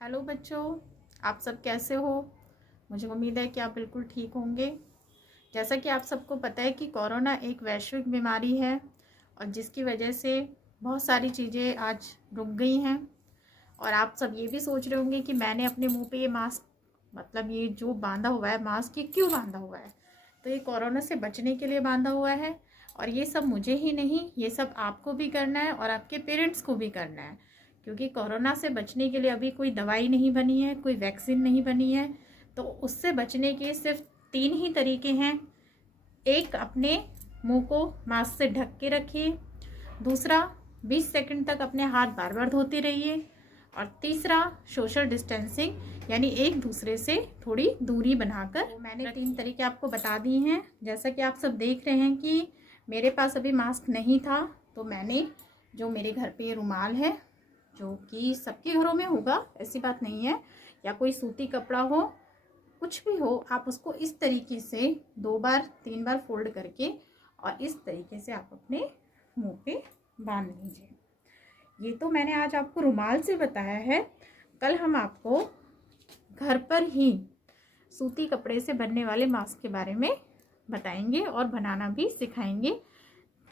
Hello बच्चों, आप सब कैसे हो। मुझे उम्मीद है कि आप बिल्कुल ठीक होंगे। जैसा कि आप सबको पता है कि कोरोना एक वैश्विक बीमारी है और जिसकी वजह से बहुत सारी चीज़ें आज रुक गई हैं। और आप सब ये भी सोच रहे होंगे कि मैंने अपने मुंह पे ये मास्क, मतलब ये जो बांधा हुआ है मास्क, ये क्यों बांधा हुआ है। तो ये कोरोना से बचने के लिए बांधा हुआ है और ये सब मुझे ही नहीं, ये सब आपको भी करना है और आपके पेरेंट्स को भी करना है। क्योंकि कोरोना से बचने के लिए अभी कोई दवाई नहीं बनी है, कोई वैक्सीन नहीं बनी है। तो उससे बचने के सिर्फ 3 ही तरीके हैं। एक, अपने मुंह को मास्क से ढक के रखिए। दूसरा, 20 सेकंड तक अपने हाथ बार बार धोते रहिए। और तीसरा, सोशल डिस्टेंसिंग, यानी एक दूसरे से थोड़ी दूरी बनाकर। मैंने 3 तरीके आपको बता दिए हैं। जैसा कि आप सब देख रहे हैं कि मेरे पास अभी मास्क नहीं था, तो मैंने जो मेरे घर पे रुमाल है, जो कि सबके घरों में होगा, ऐसी बात नहीं है, या कोई सूती कपड़ा हो, कुछ भी हो, आप उसको इस तरीके से 2 बार 3 बार फोल्ड करके और इस तरीके से आप अपने मुंह पे बांध लीजिए। ये तो मैंने आज आपको रुमाल से बताया है। कल हम आपको घर पर ही सूती कपड़े से बनने वाले मास्क के बारे में बताएंगे और बनाना भी सिखाएंगे,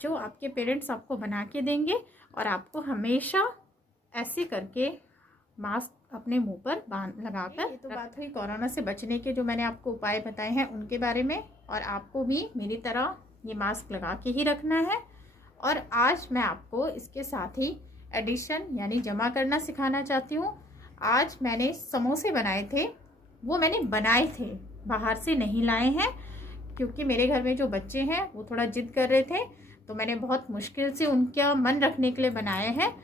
जो आपके पेरेंट्स आपको बना के देंगे और आपको हमेशा ऐसे करके मास्क अपने मुंह पर लगाकर। ये तो बात हुई कोरोना से बचने के, जो मैंने आपको उपाय बताए हैं उनके बारे में। और आपको भी मेरी तरह ये मास्क लगा के ही रखना है। और आज मैं आपको इसके साथ ही एडिशन यानी जमा करना सिखाना चाहती हूँ। आज मैंने समोसे बनाए थे, वो मैंने बनाए थे, बाहर से नहीं लाए हैं। क्योंकि मेरे घर में जो बच्चे हैं वो थोड़ा जिद कर रहे थे, तो मैंने बहुत मुश्किल से उनका मन रखने के लिए बनाए हैं।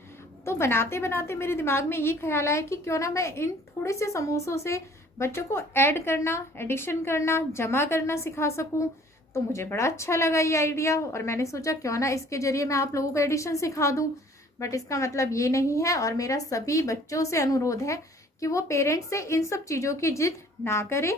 तो बनाते बनाते मेरे दिमाग में ये ख्याल आया कि क्यों ना मैं इन थोड़े से समोसों से बच्चों को ऐड करना, एडिशन करना, जमा करना सिखा सकूं। तो मुझे बड़ा अच्छा लगा ये आइडिया और मैंने सोचा क्यों ना इसके जरिए मैं आप लोगों को एडिशन सिखा दूं। बट इसका मतलब ये नहीं है, और मेरा सभी बच्चों से अनुरोध है कि वो पेरेंट्स से इन सब चीज़ों की जिद ना करें।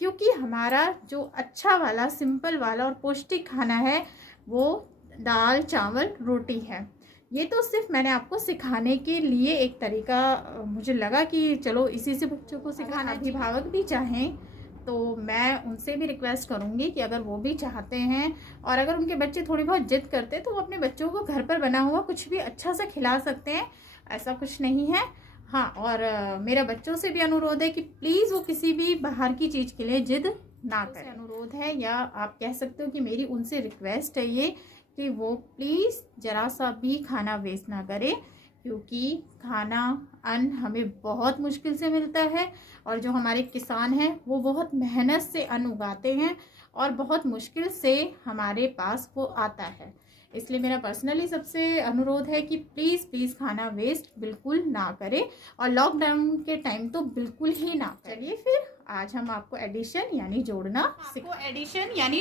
क्योंकि हमारा जो अच्छा वाला, सिंपल वाला और पौष्टिक खाना है वो दाल, चावल, रोटी है। ये तो सिर्फ मैंने आपको सिखाने के लिए एक तरीका मुझे लगा कि चलो इसी से बच्चों को सिखाना। अभिभावक भी चाहें तो मैं उनसे भी रिक्वेस्ट करूंगी कि अगर वो भी चाहते हैं और अगर उनके बच्चे थोड़ी बहुत जिद करते हैं तो वो अपने बच्चों को घर पर बना हुआ कुछ भी अच्छा सा खिला सकते हैं, ऐसा कुछ नहीं है। हाँ, और मेरा बच्चों से भी अनुरोध है कि प्लीज़ वो किसी भी बाहर की चीज़ के लिए जिद ना करें। अनुरोध है, या आप कह सकते हो कि मेरी उनसे रिक्वेस्ट है ये कि वो प्लीज़ ज़रा सा भी खाना वेस्ट ना करे। क्योंकि खाना, अन्न हमें बहुत मुश्किल से मिलता है और जो हमारे किसान हैं वो बहुत मेहनत से अन्न उगाते हैं और बहुत मुश्किल से हमारे पास वो आता है। इसलिए मेरा पर्सनली सबसे अनुरोध है कि प्लीज़ प्लीज़ खाना वेस्ट बिल्कुल ना करें, और लॉकडाउन के टाइम तो बिल्कुल ही ना। चलिए फिर आज हम आपको एडिशन यानी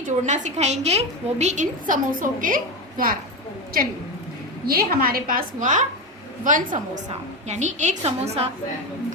जोड़ना सिखाएंगे, वो भी इन समोसों के द्वारा। चलिए, ये हमारे पास हुआ 1 समोसा, यानी 1 समोसा।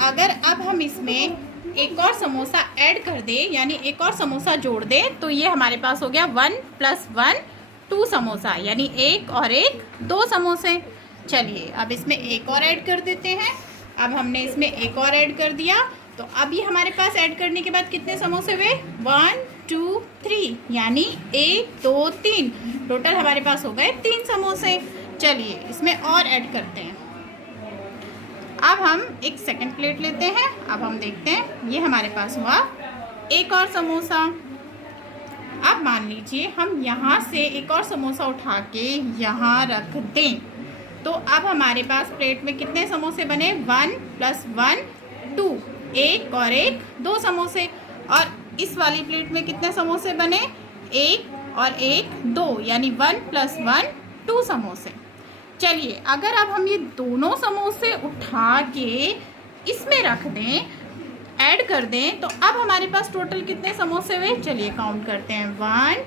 अगर अब हम इसमें एक और समोसा ऐड कर दें, यानी एक और समोसा जोड़ दें, तो ये हमारे पास हो गया 1 + 1 2 समोसा, यानी 1 और 1 2 समोसे। चलिए अब इसमें एक और ऐड कर देते हैं। अब हमने इसमें एक और ऐड कर दिया, तो अब ये हमारे पास ऐड करने के बाद कितने समोसे हुए? 1 2 3, यानी 1 2 3, टोटल हमारे पास हो गए 3 समोसे। चलिए इसमें और ऐड करते हैं। अब हम एक सेकंड प्लेट लेते हैं। अब हम देखते हैं, ये हमारे पास हुआ एक और समोसा। अब मान लीजिए हम यहाँ से एक और समोसा उठा के यहाँ रख दें, तो अब हमारे पास प्लेट में कितने समोसे बने? 1 + 1 2, 1 और 1 2 समोसे। और इस वाली प्लेट में कितने समोसे बने? 1 और 1 2, यानी 1 + 1 2 समोसे। चलिए अगर अब हम ये दोनों समोसे उठा के इसमें रख दें, ऐड कर दें, तो अब हमारे पास टोटल कितने समोसे हुए? चलिए काउंट करते हैं, 1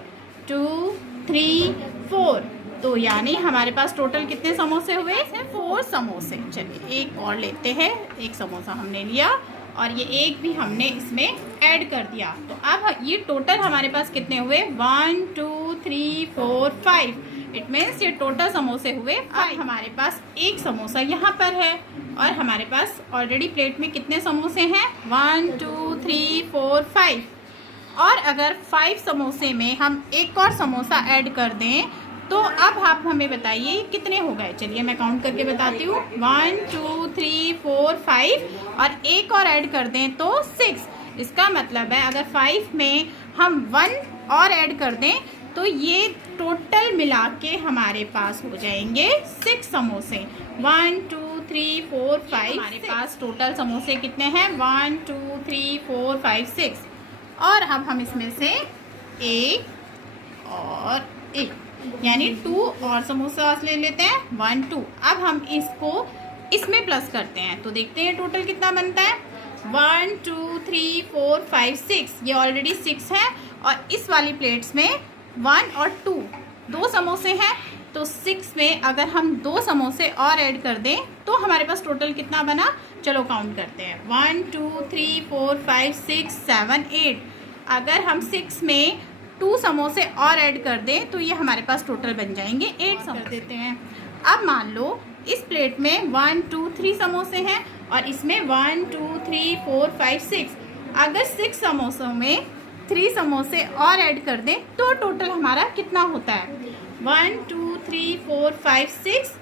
2 3 4, तो यानी हमारे पास टोटल कितने समोसे हुए? 4 समोसे। चलिए एक और लेते हैं, एक समोसा हमने लिया और ये एक भी हमने इसमें ऐड कर दिया, तो अब ये टोटल हमारे पास कितने हुए? 1 2 3 4 5, इट मीन्स ये टोटल समोसे हुए 5। हमारे पास एक समोसा यहाँ पर है और हमारे पास ऑलरेडी प्लेट में कितने समोसे हैं? 1 2 3 4 5। और अगर 5 समोसे में हम एक और समोसा ऐड कर दें तो अब आप हमें बताइए कितने हो गए। चलिए मैं काउंट करके बताती हूँ। 1 2 3 4 5 और एक और ऐड कर दें तो 6। इसका मतलब है अगर 5 में हम 1 और ऐड कर दें तो ये टोटल मिला के हमारे पास हो जाएंगे 6 समोसे। 1 2 3 4 5। हमारे पास टोटल समोसे कितने हैं? 1 2 3 4 5 6। और अब हम इसमें से एक और एक यानी 2 और समोसा ले लेते हैं। 1 2। अब हम इसको इसमें प्लस करते हैं तो देखते हैं टोटल कितना बनता है। 1 2 3 4 5 6। ये ऑलरेडी 6 है और इस वाली प्लेट्स में 1 और 2 दो समोसे हैं तो 6 में अगर हम 2 समोसे और ऐड कर दें तो हमारे पास टोटल कितना बना। चलो काउंट करते हैं। 1 2 3 4 5 6 7 8। अगर हम 6 में 2 समोसे और ऐड कर दें तो ये हमारे पास टोटल बन जाएंगे 8 समोसे। देते हैं। अब मान लो इस प्लेट में 1 2 3 समोसे हैं और इसमें 1 2 3 4 5 6। अगर 6 समोसों में 3 समोसे और ऐड कर दें तो टोटल हमारा कितना होता है? 1 2 3 4 5 6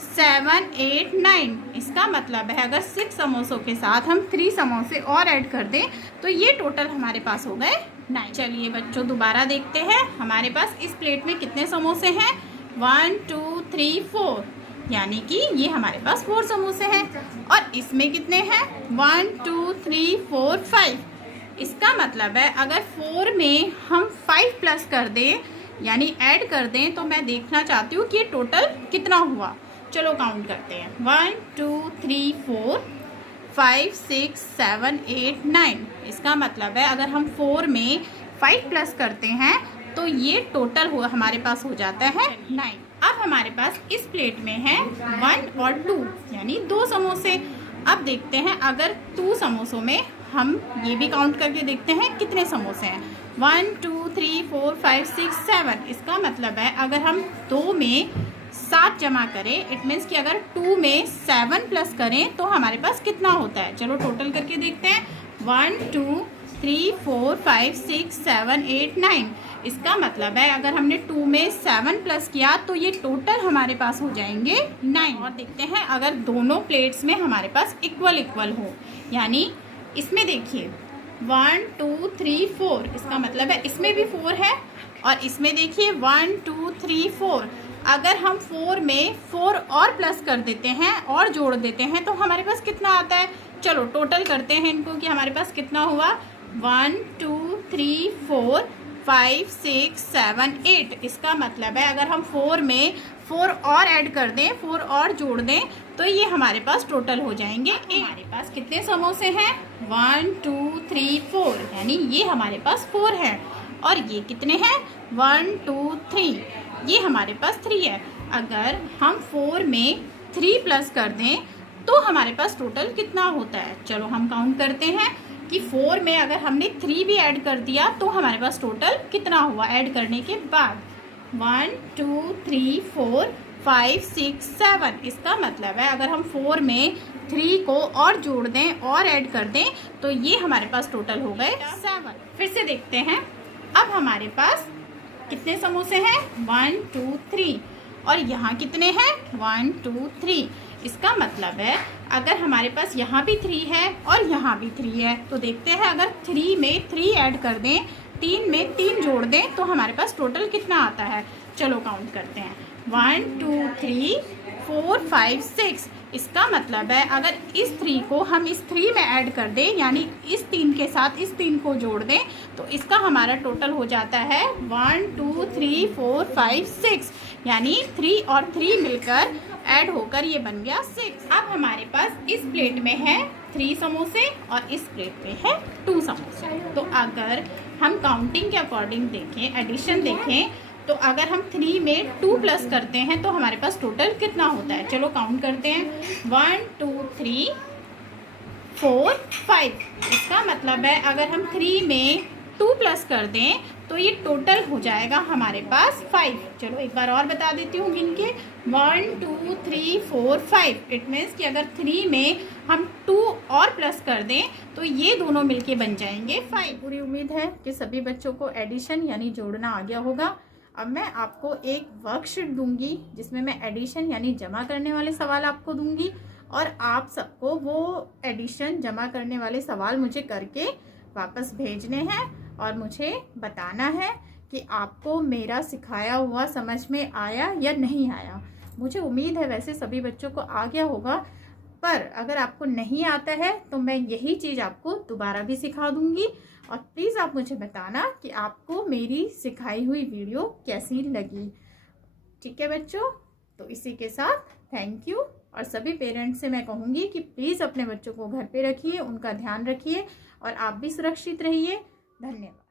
7 8 9। इसका मतलब है अगर 6 समोसों के साथ हम 3 समोसे और ऐड कर दें तो ये टोटल हमारे पास हो गए 9। चलिए बच्चों दोबारा देखते हैं। हमारे पास इस प्लेट में कितने समोसे हैं? 1 2 3 4 यानी कि ये हमारे पास 4 समोसे हैं। और इसमें कितने हैं? 1 2 3 4 5। इसका मतलब है अगर 4 में हम 5 प्लस कर दें यानी ऐड कर दें तो मैं देखना चाहती हूँ कि ये टोटल कितना हुआ। चलो काउंट करते हैं। 1 2 3 4 5 6 7 8 9। इसका मतलब है अगर हम 4 में 5 प्लस करते हैं तो ये टोटल हुआ हमारे पास हो जाता है 9। अब हमारे पास इस प्लेट में है 1 और 2 यानी 2 समोसे। अब देखते हैं अगर 2 समोसों में हम ये भी काउंट करके देखते हैं कितने समोसे हैं। 1 2 3 4 5 6 7। इसका मतलब है अगर हम 2 में 7 जमा करें इट मीन्स कि अगर 2 में 7 प्लस करें तो हमारे पास कितना होता है। चलो टोटल करके देखते हैं। 1 2 3 4 5 6 7 8 9। इसका मतलब है अगर हमने 2 में 7 प्लस किया तो ये टोटल हमारे पास हो जाएंगे 9। और देखते हैं अगर दोनों प्लेट्स में हमारे पास इक्वल हो यानी इसमें देखिए 1 2 3 4। इसका मतलब है इसमें भी 4 है और इसमें देखिए 1 2 3 4। अगर हम 4 में 4 और प्लस कर देते हैं और जोड़ देते हैं तो हमारे पास कितना आता है। चलो टोटल करते हैं इनको कि हमारे पास कितना हुआ। 1 2 3 4 5 6 7 8। इसका मतलब है अगर हम 4 में 4 और ऐड कर दें 4 और जोड़ दें तो ये हमारे पास टोटल हो जाएंगे 8। हमारे पास कितने समोसे हैं? 1 2 3 4 यानी ये हमारे पास 4 है। और ये कितने हैं? 1 2 3। ये हमारे पास 3 है। अगर हम 4 में 3 प्लस कर दें तो हमारे पास टोटल कितना होता है। चलो हम काउंट करते हैं कि 4 में अगर हमने 3 भी ऐड कर दिया तो हमारे पास टोटल कितना हुआ ऐड करने के बाद। 1 2 3 4 5 6 7। इसका मतलब है अगर हम 4 में 3 को और जोड़ दें और ऐड कर दें तो ये हमारे पास टोटल हो गए 7। फिर से देखते हैं। अब हमारे पास कितने समोसे हैं? 1 2 3। और यहाँ कितने हैं? 1 2 3। इसका मतलब है अगर हमारे पास यहाँ भी 3 है और यहाँ भी 3 है तो देखते हैं अगर 3 में 3 ऐड कर दें 3 में 3 जोड़ दें तो हमारे पास टोटल कितना आता है। चलो काउंट करते हैं। 1 2 3 4 5 6। इसका मतलब है अगर इस 3 को हम इस 3 में ऐड कर दें यानी इस 3 के साथ इस 3 को जोड़ दें तो इसका हमारा टोटल हो जाता है 1 2 3 4 5 6 यानी 3 और 3 मिलकर ऐड होकर ये बन गया 6। अब हमारे पास इस प्लेट में है 3 समोसे और इस प्लेट में है 2 समोसे। तो अगर हम काउंटिंग के अकॉर्डिंग देखें एडिशन देखें तो अगर हम 3 में 2 प्लस करते हैं तो हमारे पास टोटल कितना होता है। चलो काउंट करते हैं। 1 2 3 4 5। इसका मतलब है अगर हम 3 में 2 प्लस कर दें तो ये टोटल हो जाएगा हमारे पास 5। चलो एक बार और बता देती हूँ गिन के, 1 2 3 4 5। इट मीन्स कि अगर 3 में हम 2 और प्लस कर दें तो ये दोनों मिलके बन जाएंगे 5। पूरी उम्मीद है कि सभी बच्चों को एडिशन यानी जोड़ना आ गया होगा। अब मैं आपको एक वर्कशीट दूंगी जिसमें मैं एडिशन यानी जमा करने वाले सवाल आपको दूंगी, और आप सबको वो एडिशन जमा करने वाले सवाल मुझे करके वापस भेजने हैं और मुझे बताना है कि आपको मेरा सिखाया हुआ समझ में आया या नहीं आया। मुझे उम्मीद है वैसे सभी बच्चों को आ गया होगा, पर अगर आपको नहीं आता है तो मैं यही चीज़ आपको दोबारा भी सिखा दूंगी। और प्लीज़ आप मुझे बताना कि आपको मेरी सिखाई हुई वीडियो कैसी लगी। ठीक है बच्चों, तो इसी के साथ थैंक यू। और सभी पेरेंट्स से मैं कहूँगी कि प्लीज़ अपने बच्चों को घर पे रखिए, उनका ध्यान रखिए और आप भी सुरक्षित रहिए। धन्यवाद।